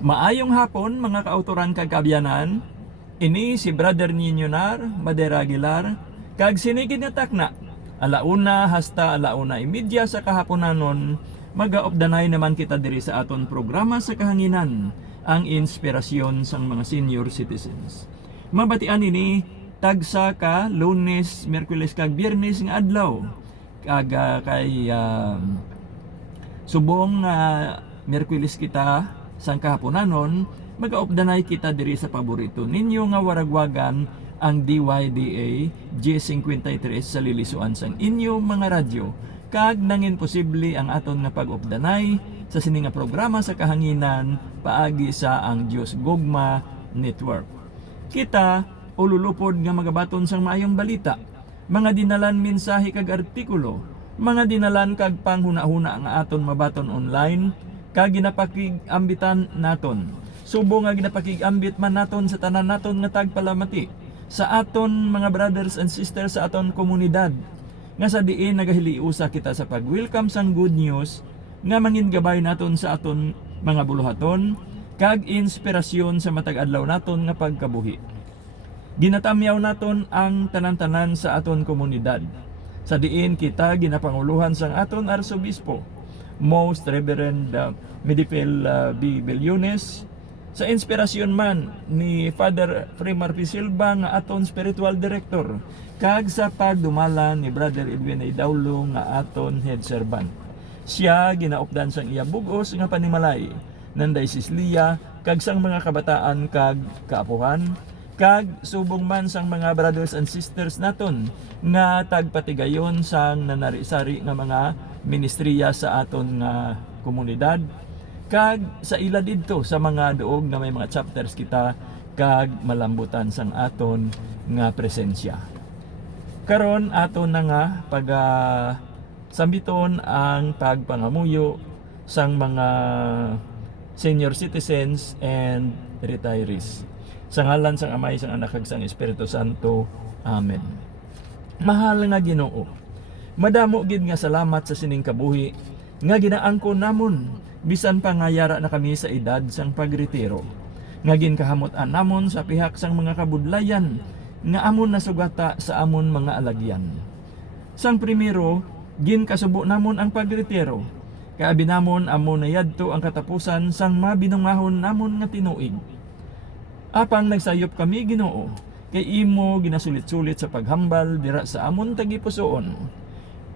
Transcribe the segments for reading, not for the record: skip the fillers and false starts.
Maayong hapon mga kauturan kag kabyanan. Ini si Brother Ninyonar Madera Aguilar kag sinigid nga takna. Alauna hasta alauna imidya sa kahaponanon magaopdanay naman kita diri sa aton programa sa kahanginan ang inspirasyon sang mga senior citizens. Mabatian ini tagsa ka Lunes, Miyerkules kag Biyernes nga adlaw. Kag subong Miyerkules kita sang kahaponanon magaopdanay kita diri sa paborito ninyo nga waragwagan ang DYDA G53 sa lilisuan sang inyong mga radyo kag nangin posible ang aton nga pag-opdanay sa sini nga programa sa kahanginan paagi sa ang Dios Gugma Network. Kita ululupod nga magabaton sang maayong balita, mga dinalan mensahe kag artikulo, mga dinalan kag panghuna-huna nga aton mabaton online kag ginapakig-ambitan naton. Subo nga ginapakig-ambit man naton sa tanan naton nga tagpalamati sa aton mga brothers and sisters sa aton komunidad nga sa diin nagahiliusa kita sa pag-welcome sang good news nga mangingabay naton sa aton mga buluhaton kag inspirasyon sa matag adlaw naton nga pagkabuhi. Ginatamyaw naton ang tanan-tanan sa aton komunidad. Sa diin kita ginapanguluhan sang aton arsobispo Most Reverend Medipel B. Bellones, sa inspirasyon man ni Father Fremar P. Silva nga aton spiritual director, kag sa pagdumala ni Brother Edwin A. Daulo nga aton head servant. Siya ginaupdan sang iya bugos nga panimalay ng Diocese Lia kag sang mga kabataan kag kaapuhan, kag subong man sang mga brothers and sisters naton nga tagpatigayon sang nanari-sari nga mga ministriya sa aton nga komunidad kag sa ila didto sa mga duog na may mga chapters kita kag malambutan sang aton nga presensya. Karon aton na nga pag sambiton ang pagpangamuyo sang mga senior citizens and retirees. Sa ngalan sang Amay, sang Anak kag sang Espiritu Santo. Amen. Mahal nga Ginoo, madamo gid nga salamat sa sining kabuhi nga ginaangkon namon bisan pa nga yara na kami sa edad sang pagretiro. Nga ginkahamot-an namon sa pihak sang mga kabudlayan nga amon nasugata sa amon mga alagyan. Sang primero, ginkasubo namon ang pagretiro. Kaabi namon amon nayadto ang katapusan sang mabinungahon namon nga tinuig. Apang nagsayop kami Ginoo, kay imo ginasulit-sulit sa paghambal dira sa amon tagipusoon.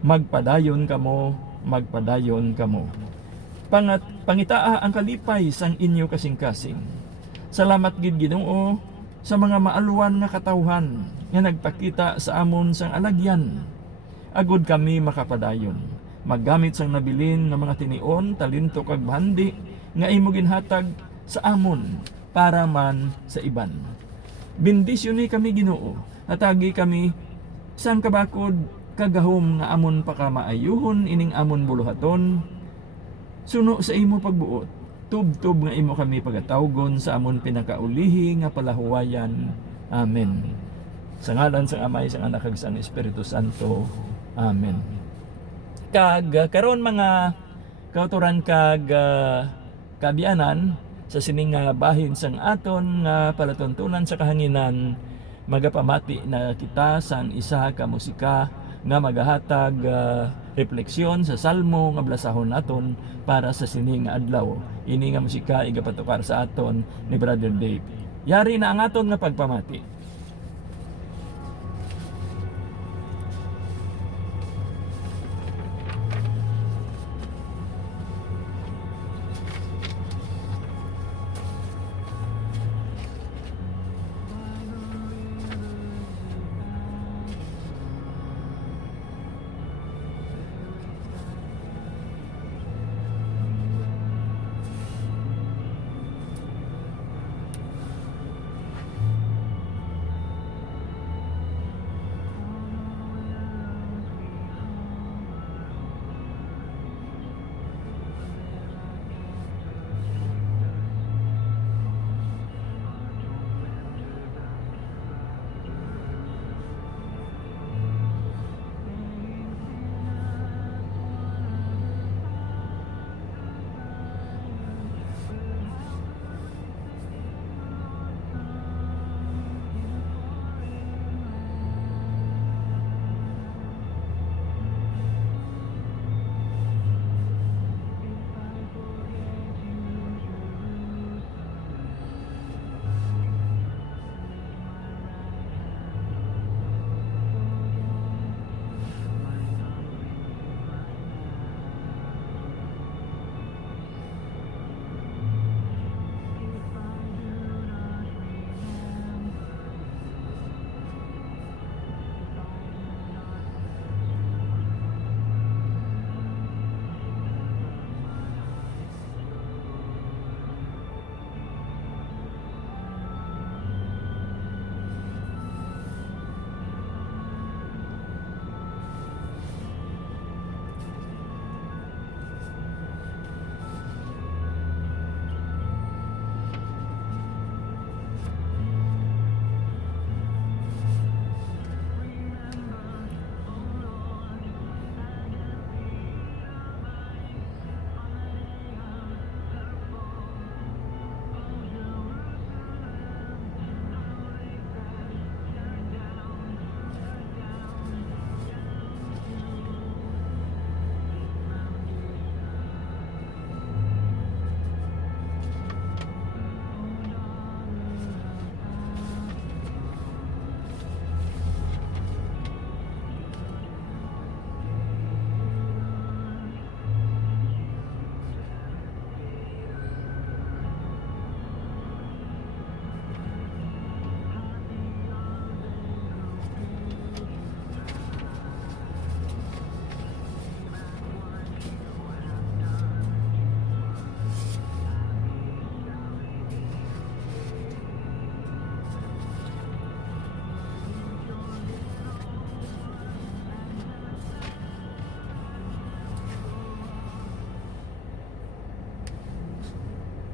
Magpadayon kamo. Pangitaa ang kalipay sang inyo kasing-kasing. Salamat gid Ginoo sa mga maaluwan nga katawhan nga nagpakita sa amon sang alagyan. Agud kami makapadayon, maggamit sang nabilin nga mga tinion, talento kag bahandi nga imo ginhatag sa amon para man sa iban. Bendisyoni kami Ginoo, atagi kami sang kabakod kagahom nga amon pakamaayuhon ining amon buluhaton. Suno sa imo pagbuot, tub-tub nga imo kami pagatawgon sa amon pinakaulihi nga palahuwayan. Amen. Sa ngalan sang Amay, sang Anak kag sang Espiritu Santo. Amen. Kag karon mga kauturan kag kabyanan, sa sining bahin sang aton nga palatuntunan sa kahanginan, magapamati na kita sang isa ka musika nga magahatag refleksyon sa salmo nga blasahon naton para sa sining adlaw. Ini nga musika igapatukar sa aton ni Brother Dave. Yari na ang aton nga pagpamati.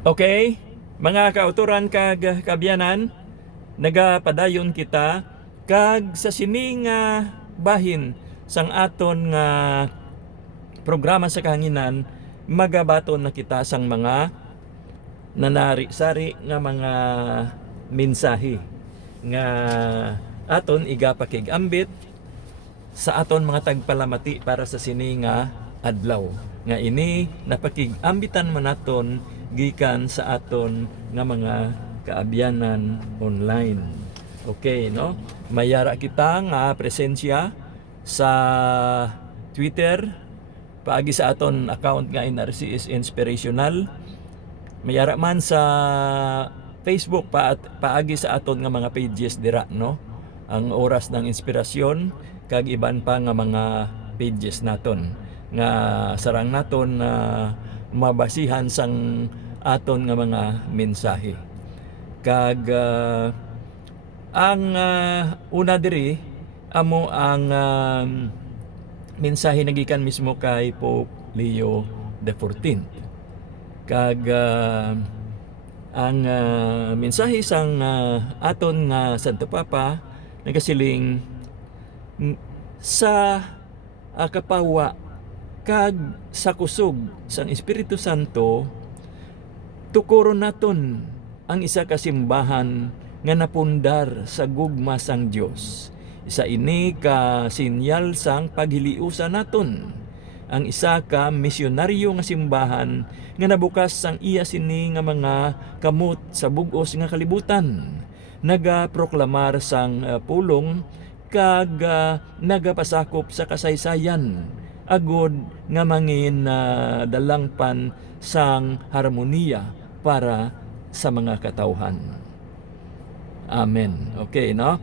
Okay, mga kauturan kag kabyanan, nagapadayon kita kag sa sining bahin sang aton nga programa sa kahanginan, magabaton na kita sang mga nanari-sari nga mga mensahe nga aton igapakig-ambit sa aton mga tagpalamati para sa sini nga adlaw. Nga ini napakig-ambitan man naton gikan sa aton nga mga kaabyanan online. Okay, no? Mayara kita nga presensya sa Twitter, paagi sa aton account nga NRCS Inspirational. Mayara man sa Facebook paagi sa aton nga mga pages dira, no? Ang oras ng inspirasyon kag iban pa nga mga pages naton nga sarang naton na mabasihan sang aton nga mga mensahe. Kag ang una diri amo ang mensahe nagikan mismo kay Pope Leo XIV. Kag ang mensahe sang aton nga Santo Papa nagasiling sa kapawa kag sa kusog sang Espiritu Santo tukuron naton ang isa ka simbahan nga napundar sa gugma sang Dios. Isa ini ka sinyal sang paghiliusa naton. Ang isa ka misyonaryo nga simbahan nga nabukas sang iya sini nga mga kamot sa bug-os nga kalibutan. Nagaproklamar sang pulong kag nagapasakop sa kasaysayan agod nga mangin dalangpan sang harmonia para sa mga katawhan. Amen. Okay, no?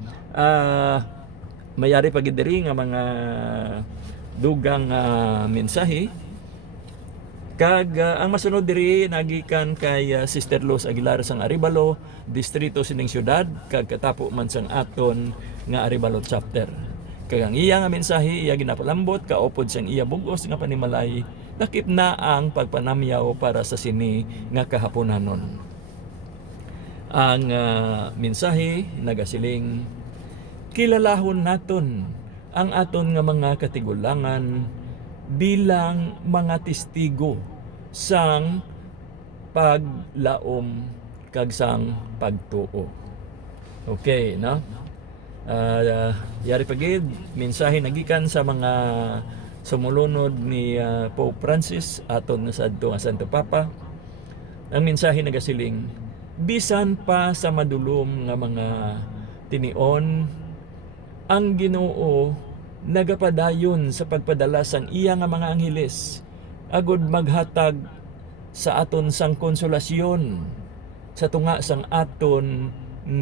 Mayari pagid diri nga mga dugang mensahe. Kag ang masunod diri nagikan kay Sister Luz Aguilar sang Arevalo, distrito sining syudad, kag katapo man sang aton nga Arevalo chapter. Kag ang iya nga mensahe iya ginapalambot kaupod sang iya bug-os nga panimalay, lakip na ang pagpanamyaw para sa sini nga kahaponanon. Ang mensahe nagasiling, kilalahon naton ang aton nga mga katigulangan bilang mga testigo sang paglaom kag sang pagtuo. Okay, no? Yari pagid mensahe nagikan sa mga sumulunod ni Pope Francis aton sa adto nga Santo Papa. Ang mensahe nagasiling, bisan pa sa madulom nga mga tinion, ang Ginoo nagapadayon sa pagpadala sang iya nga mga angheles agod maghatag sa aton sang konsolasyon sa tunga sang aton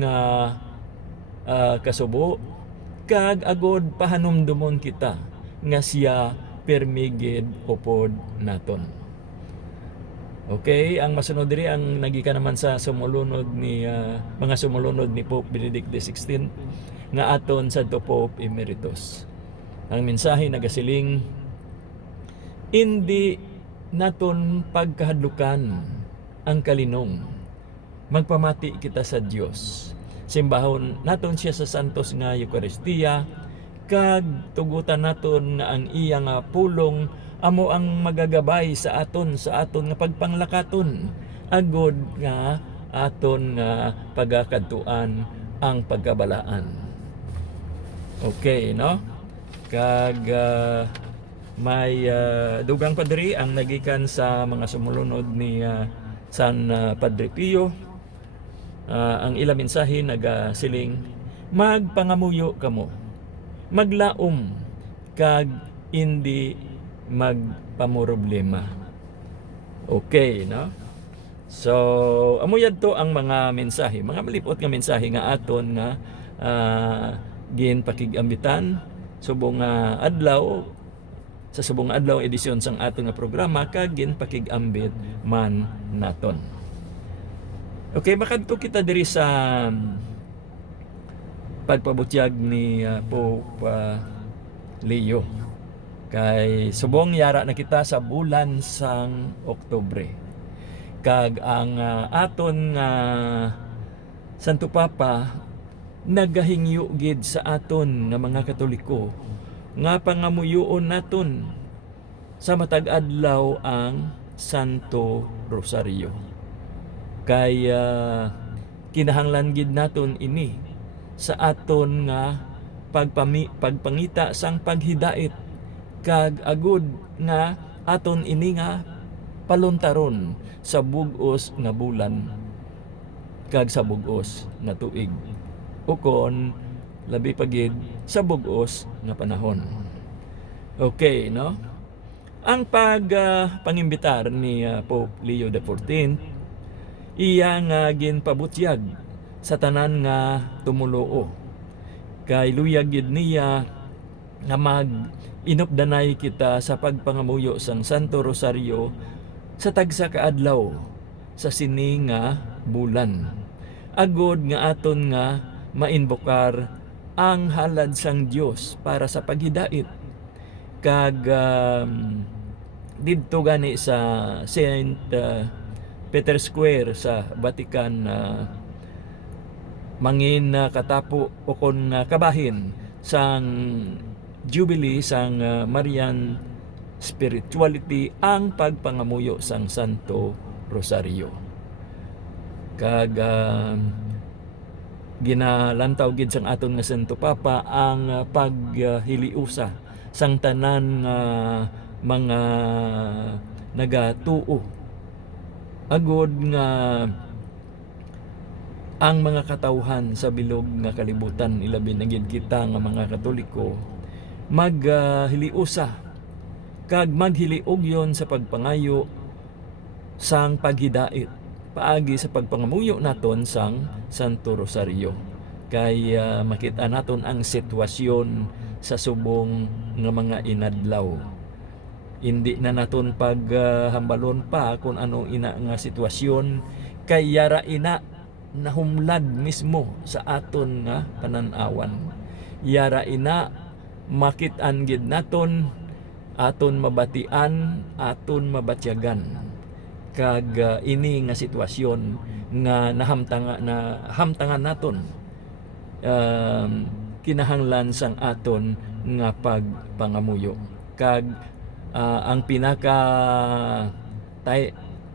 nga kasubo, kag agod pahanumdumon kita nga siya permigid upod naton. Okay, ang masunod diri ang nagikan naman sa sumulunod ni mga sumulunod ni Pope Benedict XVI nga aton Santo Pope Emeritus. Ang mensahe nagasiling, hindi naton pagkahadlukan ang kalinong. Magpamati kita sa Dios. Simbahon naton siya sa santos nga Eucharistia, kag tugutan naton nga ang iya nga pulong amo ang magagabay sa aton nga pagpanglakaton agod nga aton nga pagakadtuan ang pagkabalaan. Okay, no? Kag may dugang padri ang nagikan sa mga sumulunod ni San Padre Pio. Ang ila mensahe nagasiling, magpangamuyo kamo, maglaom kag hindi magpamuroblema. Okay, no? So amuyad to ang mga mensahe, mga malipot nga mensahe nga aton nga gin pakigambitan subong adlaw sa subong adlaw edisyon sang aton nga programa kag gin pakigambit man naton. Okay, makadto kita diri sa pagpabutyag ni Pope Leo. Kay subong yara na kita sa bulan sang Oktubre. Kag ang aton nga Santo Papa nagahingyo gid sa aton nga mga Katoliko nga pangamuyoon naton sa matag adlaw ang Santo Rosario. Kaya kinahanglan gid naton ini sa aton nga pagpangita sang paghidait, kag agud nga aton ini nga paluntaron sa bug-os nga bulan kag sa bug-os nga tuig, ukon labi pagid sa bug-os nga panahon. Okay, no? Ang pangimbitar ni Pope Leo XIV, iya nga ginpabutyag sa tanan nga tumuloo. Kay luyag gid niya nga inupdanay kita sa pagpangamuyo sang Santo Rosario sa tagsa ka adlaw sa sini nga bulan. Agod nga aton nga mainbokar ang halad sang Dios para sa paghidait. Kag didto gani sa Saint Peter Square sa Vatican, mangin katapo o kon kabahin sang Jubilee sang Marian Spirituality ang pagpangamuyo sang Santo Rosario. Kag ginalantaw gid sang aton nga Santo Papa ang paghiliusa sang tanan nga mga nagatuo, agod nga ang mga katawhan sa bilog nga kalibutan, ilabi na gid kita nga mga Katoliko, maghiliusa kag maghiliog yon sa pagpangayo sang paghidait paagi sa pagpangamuyo naton sang Santo Rosario. Kay makita naton ang sitwasyon sa subong nga mga inadlaw. Hindi na naton paghambalon pa kung ano ina nga sitwasyon, kay yara ina nahumlad mismo sa aton nga pananawan. Yara ina makit-an gid naton, aton mabatian, aton mabatyagan. Kag ini nga sitwasyon nga hamtangan naton, kinahanglan sang aton nga pagpangamuyo. Kag ang pinaka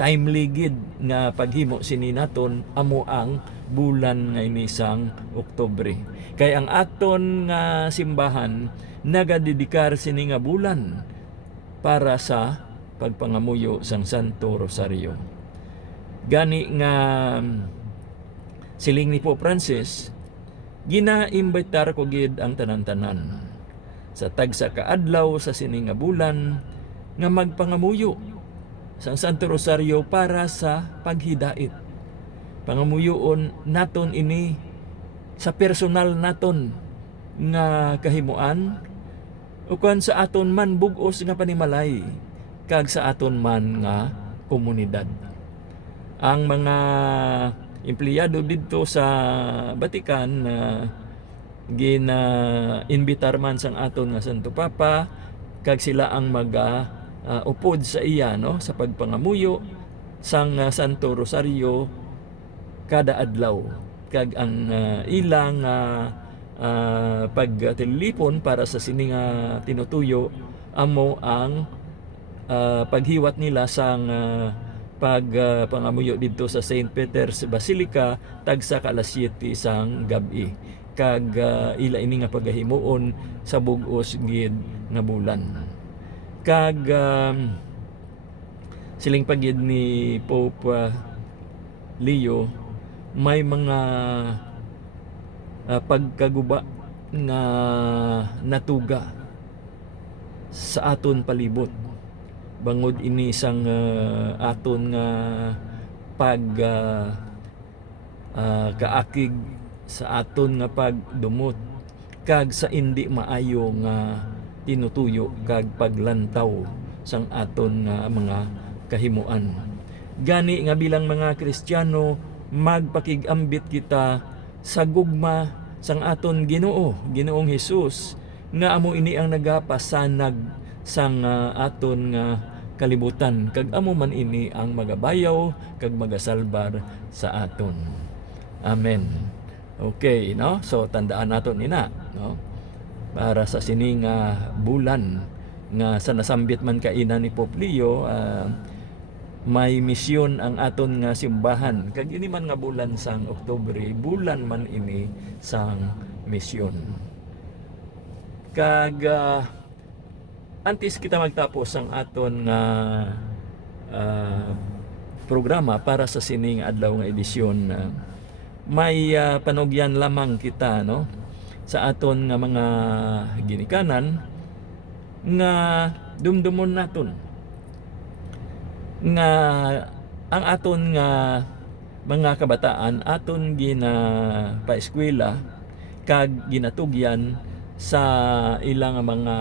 timely gid nga paghimo sini naton amo ang bulan nga inisang Oktubre. Kay ang aton nga simbahan nagadedikar sini nga bulan para sa pagpangamuyo sang Santo Rosario. Gani nga siling ni Pope Francis, ginaimbitar ko gid ang tanan-tanan sa tagsa ka adlaw sa sini nga bulan nga magpangamuyo sang Santo Rosario para sa paghidait. Pangamuyoon naton ini sa personal naton nga kahimuan, ukan sa aton man bug-os nga panimalay, kag sa aton man nga komunidad. Ang mga empleyado didto sa Vatican gina-imbitar man sang aton nga Santo Papa, kag sila ang upod sa iya, no, sa pagpangamuyo sang Santo Rosario kada adlaw. Kag ang ilang pagtilipon para sa sini nga tinutuyo amo ang paghiwat nila sang pagpangamuyo didto sa St. Peter's Basilica tagsa ka alas 7 sang gabi. Kag ila ini nga pagahimuon sa bug-os gid nga bulan. Kag siling pagid ni Pope Leo, may mga pagkaguba nga natuga sa aton palibot. Bangod ini sang aton nga kaakig sa aton nga pagdumot, kag sa indi maayo nga tinutuyo kag paglantaw sang aton nga mga kahimuan. Gani nga bilang mga Kristiyano, magpakigambit kita sa gugma sang aton Ginoo, Ginoong Hesus, nga amo ini ang nagapasanag sang aton nga kalibutan, kag amo man ini ang magabayaw kag magasalbar sa aton. Amen. Okay, no? So tandaan naton ina, no? Para sa sining bulan nga sa nasambit man kaina ni Pope Leo, may misyon ang aton nga simbahan. Kag ini man nga bulan sang Oktubre, bulan man ini sang misyon. Kag antes kita magtapos ang aton nga programa para sa sining adlaw nga edisyon, may panugyan lamang kita, no, sa aton nga mga ginikanan nga dumdumon naton nga ang aton nga mga kabataan aton paeskwela kag ginatugyan sa ilang mga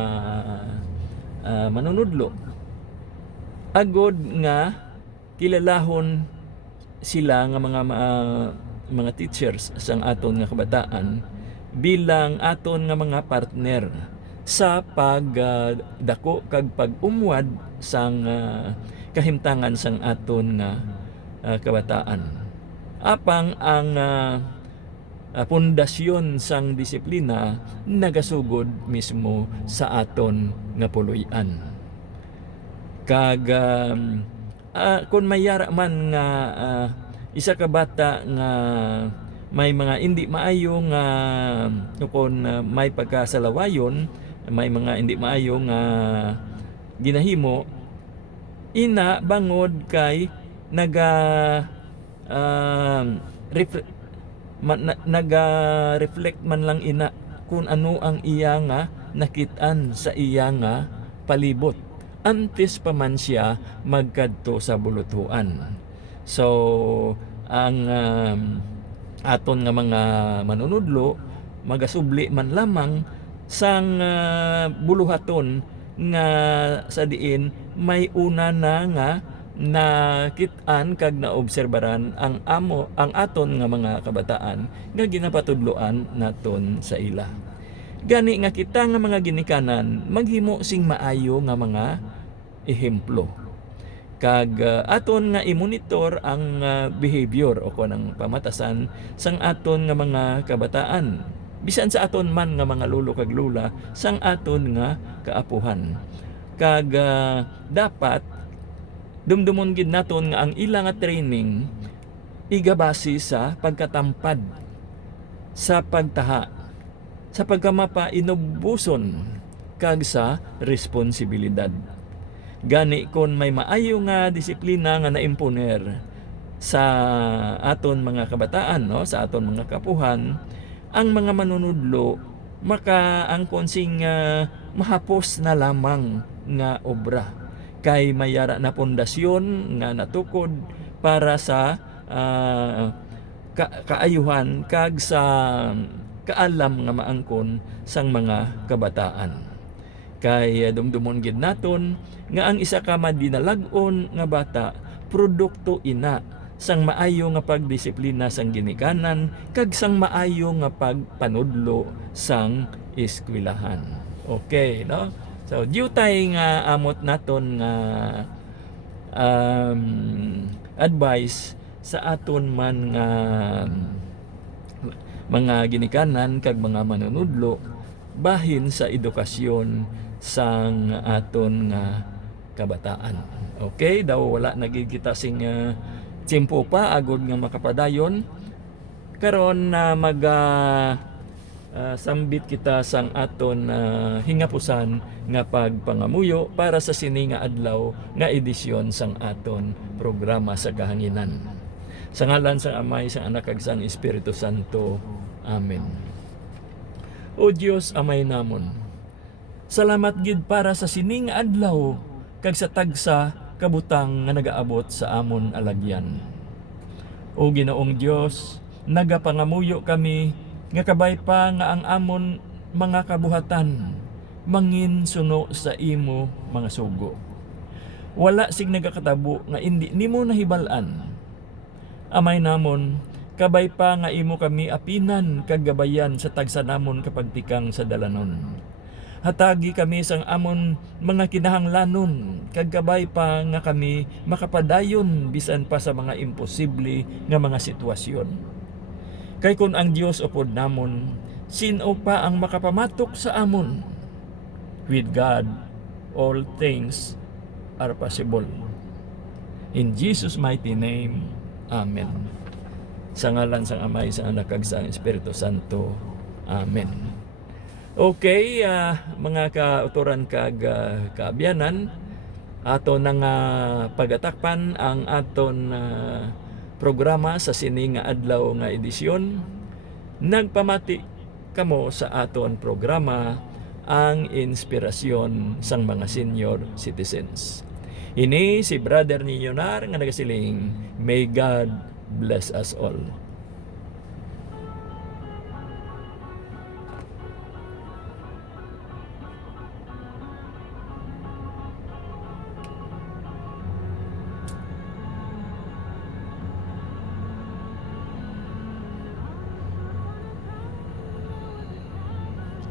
manunudlo, agod nga kilalahon sila nga mga teachers sang aton nga kabataan bilang aton nga mga partner sa pagdako kag pag-umwad sang kahimtangan sang aton nga kabataan. Apang ang pundasyon sang disiplina nagasugod mismo sa aton nga puloy-an. Kag kung mayara man nga isa ka bata nga may mga hindi maayo nga kung may pagkasalawayon, may mga hindi maayo nga ginahimo, ina bangod kay naga-reflect man lang ina kung ano ang iya nga nakitaan sa iya nga palibot antes pa man siya magkadto sa bulutuan. So ang aton nga mga manunudlo magasubli man lamang sang buluhaton nga sa diin may una na nga nakit-an kag naobserbaran ang aton nga mga kabataan nga ginapatudloan naton sa ila. Gani nga kita nga mga ginikanan maghimo sing maayo nga mga ehemplo. Kag aton nga i-monitor ang behavior o kanang pamatasan sang aton nga mga kabataan. Bisan sa aton man nga mga lolo kag lula sang aton nga kaapuhan. Kag dapat dumdumon gid naton nga ang ila nga training igabase sa pagkatampad, sa pagtaha, sa pagkamapa inubuson kag sa responsibilidad. Gani kon may maayo nga disiplina nga naimponer sa aton mga kabataan, no, sa aton mga kapuhan, ang mga manunudlo makaangkon sing mahapos na lamang nga obra kay mayara na pundasyon nga natukod para sa kaayuhan kag sa kaalam nga maangkon sang mga kabataan. Kay dumdumon gid naton nga ang isa ka madinalag-on nga bata produkto ina sang maayo nga pagdisiplina sang ginikanan kag sang maayo nga pagpanudlo sang eskwelahan. Okay, no? So due tay nga amot naton nga advice sa aton man nga mga ginikanan kag mga manunudlo bahin sa edukasyon sang aton nga kabataan. Okay, daw wala nagigita sing tiyempo pa agod nga makapadayon karon na sambit kita sang aton hingapusan nga pagpangamuyo para sa sini nga adlaw nga edisyon sang aton programa sa kahanginan. Sa ngalan sang Amay, sang Anak kag sang Espiritu Santo. Amen. O Dios Amay namon, salamat gid para sa sining adlaw kag sa tagsa kabutang nga nagaabot sa amon alagyan. O Ginoong Dios, nagapangamuyo kami nga kabay pa nga ang amon mga kabuhatan mangin suno sa imo mga sugo. Wala sig nagakatabo nga indi nimo nahibalan. Amay namon, kabay pa nga imo kami apinan kag gabayan sa tagsa namon kapagtikang sa dalanon. Hatagi kami sang amon mga kinahanglanon, kag gabay pa nga kami makapadayon bisan pa sa mga imposible nga mga sitwasyon. Kay kun ang Dios upod namon, sino pa ang makapamatok sa amon? With God, all things are possible. In Jesus' mighty name, Amen. Sa ngalan sang Amay, sa Anak, kag sa Espiritu Santo. Amen. Okay, mga kauturan kag kaabyanan, ato nang pagatakpan ang aton programa sa sini nga adlaw nga edisyon. Nagpamati kamo sa aton programa ang inspirasyon sang mga senior citizens. Ini si Brother Ninonar nga nagasiling, may God bless us all.